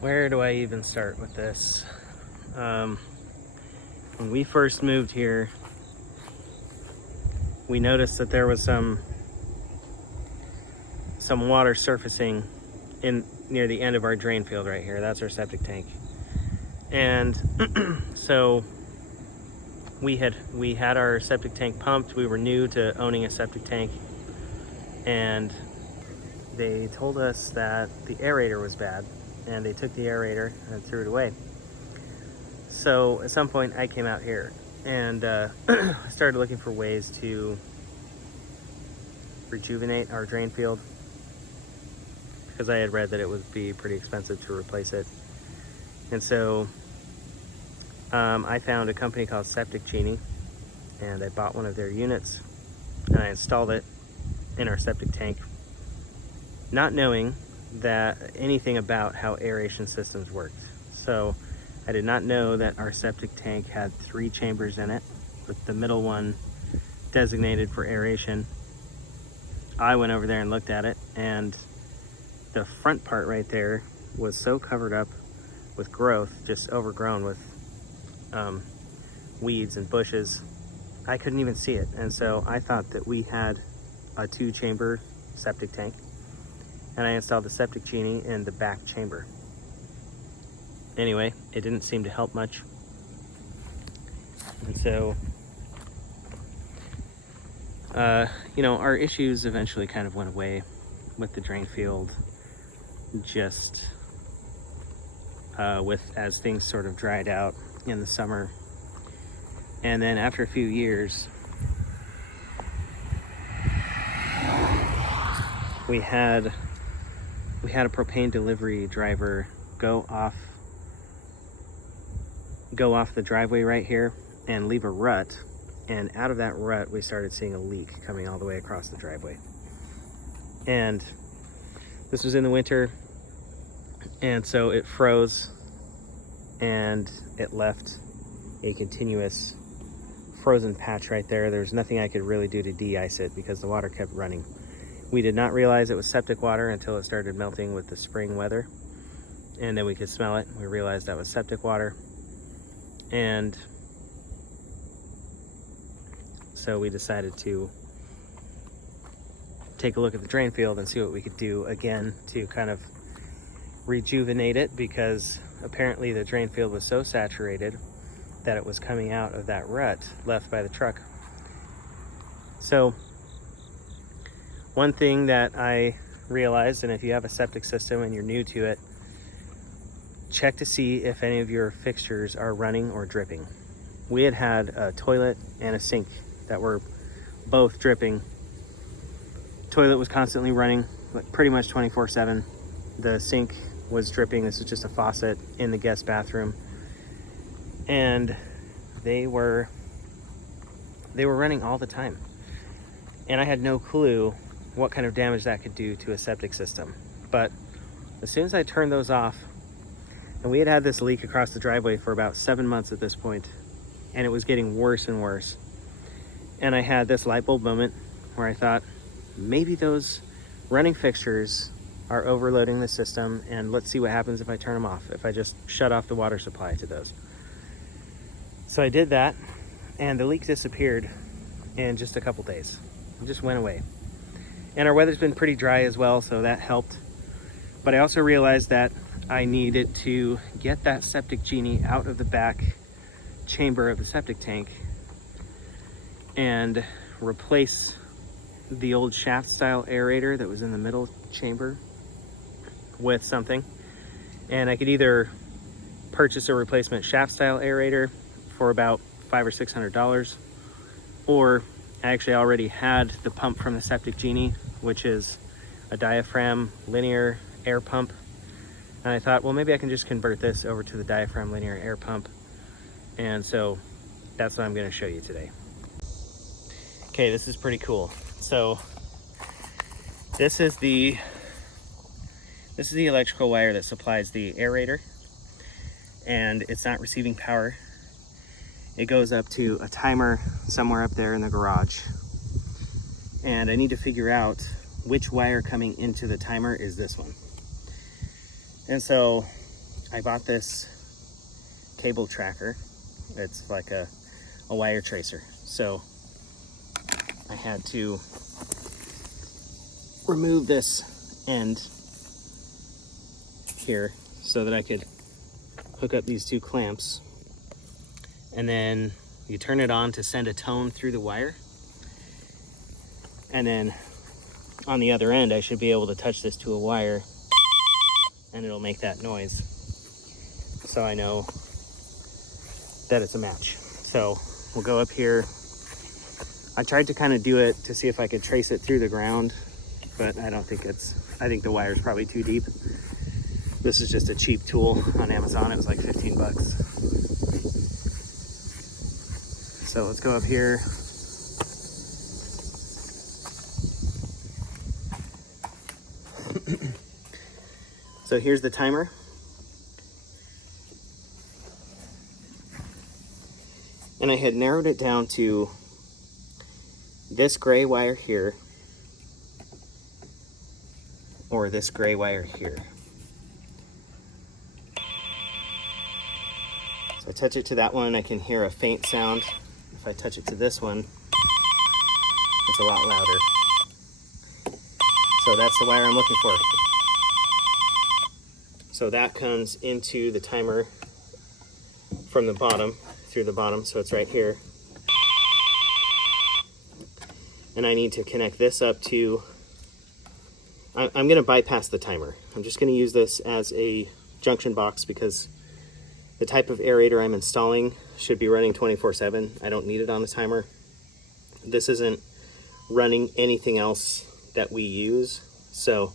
Where do I even start with this? When we first moved here, we noticed that there was some water surfacing in near the end of our drain field right here. That's our septic tank. And so we had our septic tank pumped. We were new to owning a septic tank, and they told us that the aerator was bad, and they took the aerator and threw it away. So at some point I came out here and I started looking for ways to rejuvenate our drain field, because I had read that it would be pretty expensive to replace it. And so I found a company called Septic, and I bought one of their units and I installed it in our septic tank, not knowing that anything about how aeration systems worked. So I did not know that our septic tank had 3 chambers in it, with the middle one designated for aeration. I went over there and looked at it, and the front part right there was so covered up with growth, just overgrown with weeds and bushes, I couldn't even see it. And so I thought that we had a 2-chamber septic tank, and I installed the Septic Genie in the back chamber. Anyway, it didn't seem to help much. And so, our issues eventually kind of went away with the drain field, just as things sort of dried out in the summer. And then after a few years, we had a propane delivery driver go off the driveway right here and leave a rut, and out of that rut we started seeing a leak coming all the way across the driveway. And this was in the winter, and so it froze and it left a continuous frozen patch right there. There was nothing I could really do to de-ice it because the water kept running. We did not realize it was septic water until it started melting with the spring weather, and then we could smell it. We realized that was septic water, and so we decided to take a look at the drain field and see what we could do again to kind of rejuvenate it, because apparently the drain field was so saturated that it was coming out of that rut left by the truck. So one thing that I realized, and if you have a septic system and you're new to it, check to see if any of your fixtures are running or dripping. We had a toilet and a sink that were both dripping. Toilet was constantly running, pretty much 24/7. The sink was dripping. This was just a faucet in the guest bathroom, and they were running all the time, and I had no clue what kind of damage that could do to a septic system. But as soon as I turned those off, and we had this leak across the driveway for about 7 months at this point, and it was getting worse and worse, and I had this light bulb moment where I thought, maybe those running fixtures are overloading the system, and let's see what happens if I turn them off, if I just shut off the water supply to those. So I did that, and the leak disappeared in just a couple days. It just went away. And our weather's been pretty dry as well, so that helped. But I also realized that I needed to get that Septic Genie out of the back chamber of the septic tank and replace the old shaft style aerator that was in the middle chamber with something. And I could either purchase a replacement shaft style aerator for about $500 or $600, or I actually already had the pump from the Septic Genie, which is a Diaphragm linear air pump. And I thought, well, maybe I can just convert this over to the Diaphragm linear air pump. And so that's what I'm going to show you today. Okay, this is pretty cool. So this is the electrical wire that supplies the aerator, and it's not receiving power. It goes up to a timer somewhere up there in the garage, and I need to figure out which wire coming into the timer is this one. And so I bought this cable tracker. It's like a wire tracer. So I had to remove this end here so that I could hook up these two clamps, and then you turn it on to send a tone through the wire, and then on the other end I should be able to touch this to a wire and it'll make that noise, so I know that it's a match. So we'll go up here. I tried to kind of do it to see if I could trace it through the ground, but I don't think I think the wire's probably too deep. This is just a cheap tool on Amazon. It was like 15 bucks. So let's go up here. So here's the timer. And I had narrowed it down to this gray wire here, or this gray wire here. So I touch it to that one, I can hear a faint sound. If I touch it to this one, it's a lot louder. So that's the wire I'm looking for. So that comes into the timer from the bottom, through the bottom, so it's right here. And I need to connect this up to, I'm gonna bypass the timer. I'm just gonna use this as a junction box because the type of aerator I'm installing should be running 24/7. I don't need it on a timer. This isn't running anything else that we use, so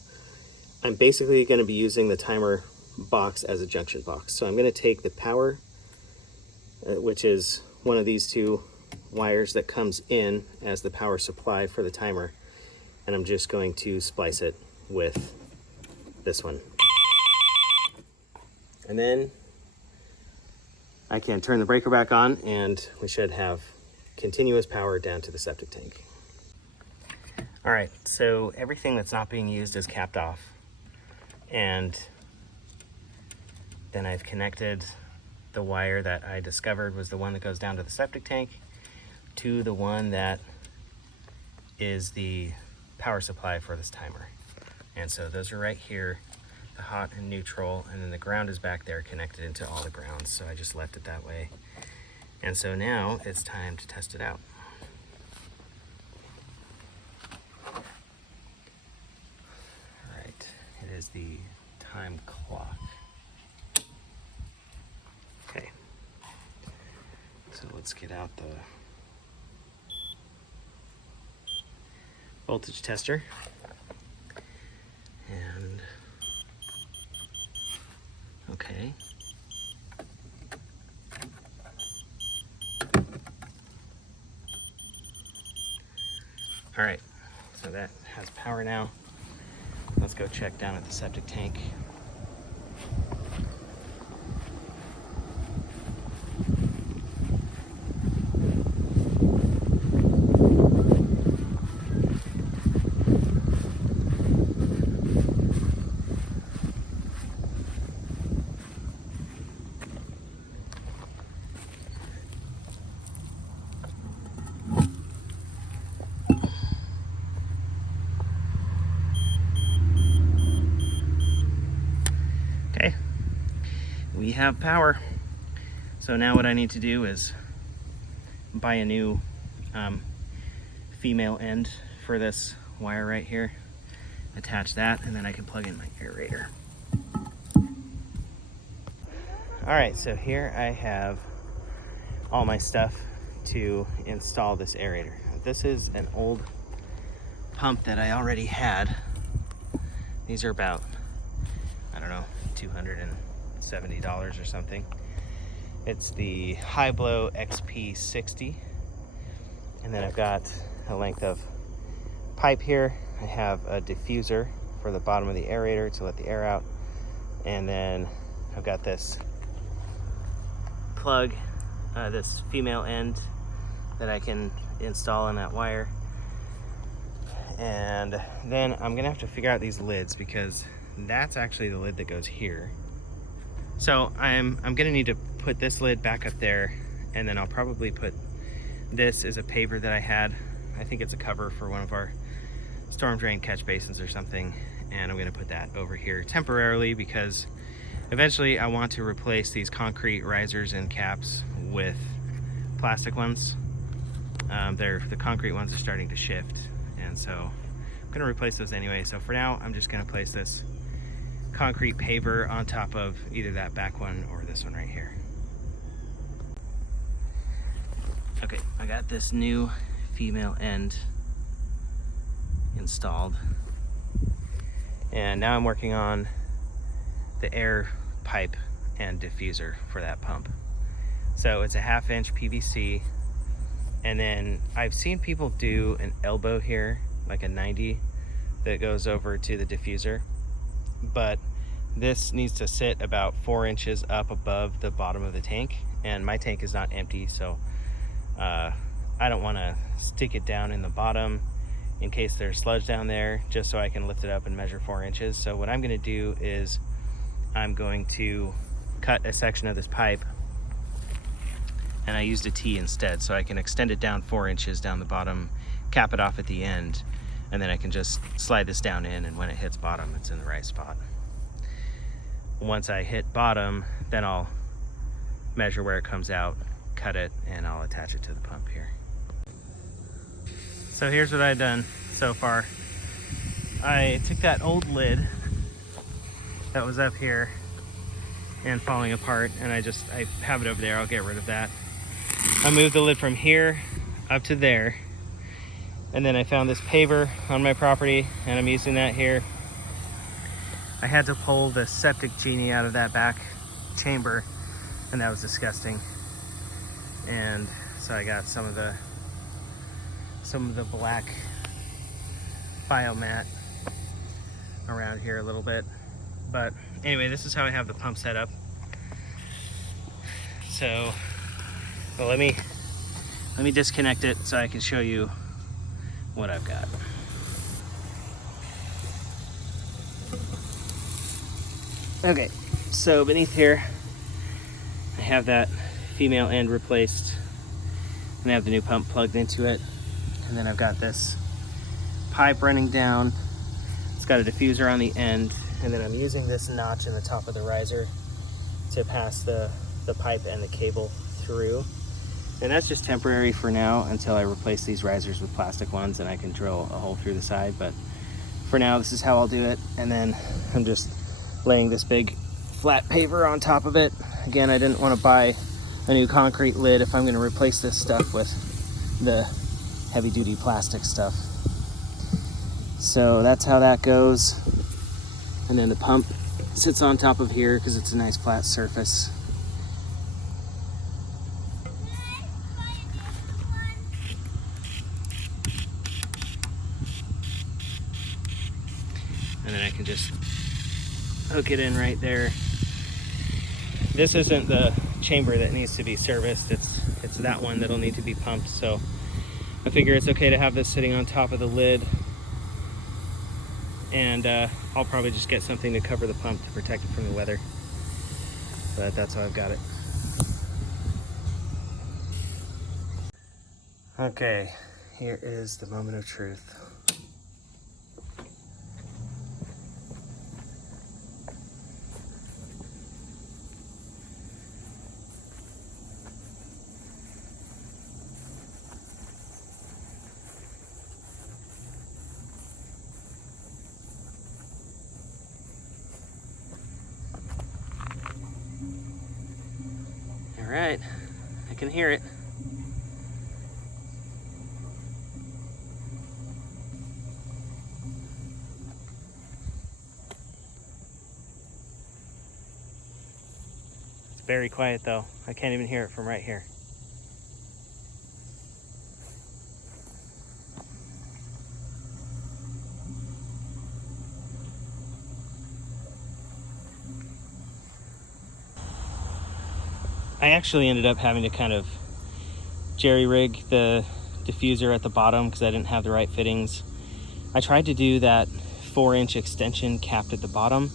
I'm basically gonna be using the timer box as a junction box. So I'm gonna take the power, which is one of these two wires that comes in as the power supply for the timer, and I'm just going to splice it with this one. And then I can turn the breaker back on and we should have continuous power down to the septic tank. All right, so everything that's not being used is capped off, and then I've connected the wire that I discovered was the one that goes down to the septic tank to the one that is the power supply for this timer. And so those are right here, the hot and neutral, and then the ground is back there connected into all the grounds, so I just left it that way. And so now it's time to test it out. All right, it is the time clock. Okay, so let's get out the voltage tester. And okay. All right, so that has power now. Let's go check down at the septic tank. Okay, we have power. So now what I need to do is buy a new female end for this wire right here, attach that, and then I can plug in my aerator. All right, so here I have all my stuff to install this aerator. This is an old pump that I already had. These are about, I don't know, $270 or something. It's the High Blow XP60. And then I've got a length of pipe here. I have a diffuser for the bottom of the aerator to let the air out. And then I've got this plug, this female end that I can install on that wire. And then I'm gonna have to figure out these lids, because that's actually the lid that goes here. So I'm gonna need to put this lid back up there, and then I'll probably put this as a paver that I had. I think it's a cover for one of our storm drain catch basins or something, and I'm gonna put that over here temporarily because eventually I want to replace these concrete risers and caps with plastic ones. The concrete ones are starting to shift, and so I'm gonna replace those anyway. So for now, I'm just gonna place this concrete paver on top of either that back one or this one right here. Okay, I got this new female end installed, and now I'm working on the air pipe and diffuser for that pump. So it's a 1/2 inch PVC, and then I've seen people do an elbow here, like a 90 that goes over to the diffuser, but this needs to sit about 4 inches up above the bottom of the tank, and my tank is not empty, so I don't want to stick it down in the bottom in case there's sludge down there, just so I can lift it up and measure 4 inches. So what I'm going to do is I'm going to cut a section of this pipe, and I used a T instead, so I can extend it down 4 inches down the bottom, cap it off at the end, and then I can just slide this down in, and when it hits bottom, it's in the right spot. Once I hit bottom, then I'll measure where it comes out, cut it, and I'll attach it to the pump here. So here's what I've done so far. I took that old lid that was up here and falling apart, and I have it over there. I'll get rid of that. I moved the lid from here up to there, and then I found this paver on my property, and I'm using that here. I had to pull the septic genie out of that back chamber, and that was disgusting. And so I got some of the black biomat around here a little bit. But anyway, this is how I have the pump set up. So, well, let me disconnect it so I can show you what I've got. Okay, so beneath here, I have that female end replaced, and I have the new pump plugged into it. And then I've got this pipe running down. It's got a diffuser on the end, and then I'm using this notch in the top of the riser to pass the pipe and the cable through. And that's just temporary for now until I replace these risers with plastic ones and I can drill a hole through the side. But for now, this is how I'll do it. And then I'm just laying this big flat paver on top of it. Again, I didn't want to buy a new concrete lid if I'm going to replace this stuff with the heavy duty plastic stuff. So that's how that goes. And then the pump sits on top of here because it's a nice flat surface. And then I can just hook it in right there. This isn't the chamber that needs to be serviced, it's that one that'll need to be pumped. So I figure it's okay to have this sitting on top of the lid, and I'll probably just get something to cover the pump to protect it from the weather. But that's how I've got it. Okay, here is the moment of truth. All right, I can hear it. It's very quiet though. I can't even hear it from right here. I actually ended up having to kind of jerry-rig the diffuser at the bottom because I didn't have the right fittings. I tried to do that 4-inch extension capped at the bottom,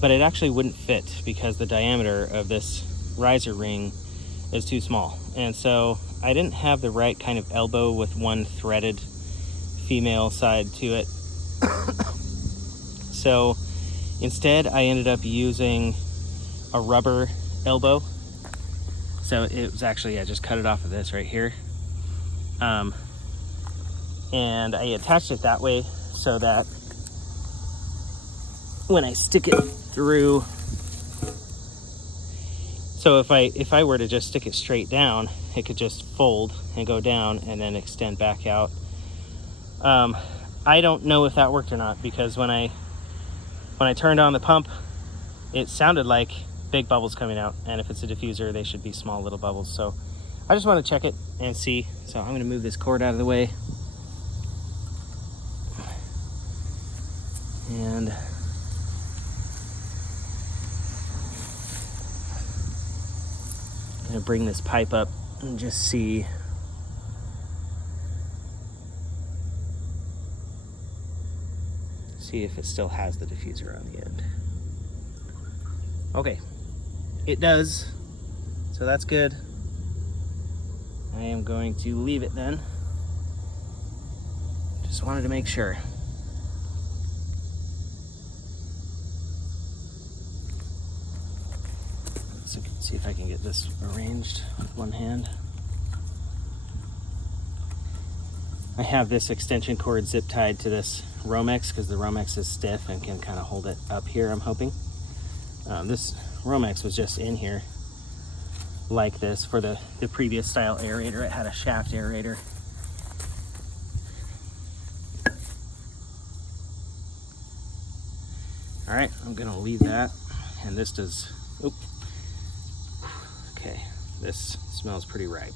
but it actually wouldn't fit because the diameter of this riser ring is too small. And so I didn't have the right kind of elbow with one threaded female side to it. So instead I ended up using a rubber elbow. So it was actually, I just cut it off of this right here. And I attached it that way so that when I stick it through, so if I were to just stick it straight down, it could just fold and go down and then extend back out. I don't know if that worked or not, because when I turned on the pump, it sounded like big bubbles coming out, and if it's a diffuser, they should be small little bubbles. So I just want to check it and see. So I'm going to move this cord out of the way. And I'm going to bring this pipe up and just see. See if it still has the diffuser on the end. Okay, it does, so that's good. I am going to leave it then. Just wanted to make sure. So see if I can get this arranged with one hand. I have this extension cord zip tied to this Romex because the Romex is stiff and can kind of hold it up here, I'm hoping. This Romex was just in here like this for the previous style aerator. It had a shaft aerator. All right, I'm gonna leave that. And this does, oop. Okay, this smells pretty ripe.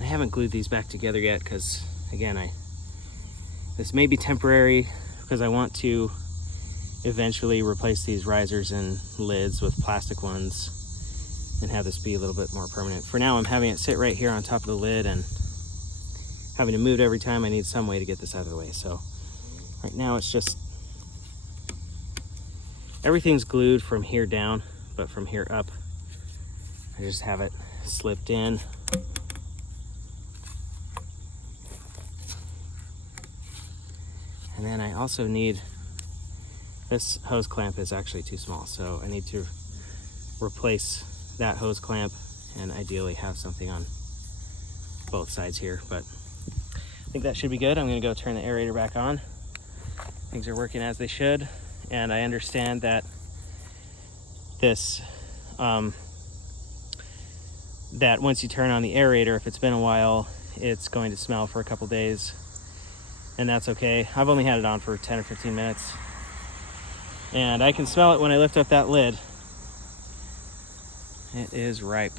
I haven't glued these back together yet because, again, this may be temporary because I want to eventually replace these risers and lids with plastic ones and have this be a little bit more permanent. For now, I'm having it sit right here on top of the lid and having to move it every time. I need some way to get this out of the way. So right now it's just, everything's glued from here down, but from here up, I just have it slipped in. And then I also need, this hose clamp is actually too small, so I need to replace that hose clamp and ideally have something on both sides here. But I think that should be good. I'm gonna go turn the aerator back on. Things are working as they should. And I understand that this, that once you turn on the aerator, if it's been a while, it's going to smell for a couple days. And that's okay. I've only had it on for 10 or 15 minutes. And I can smell it when I lift up that lid. It is ripe.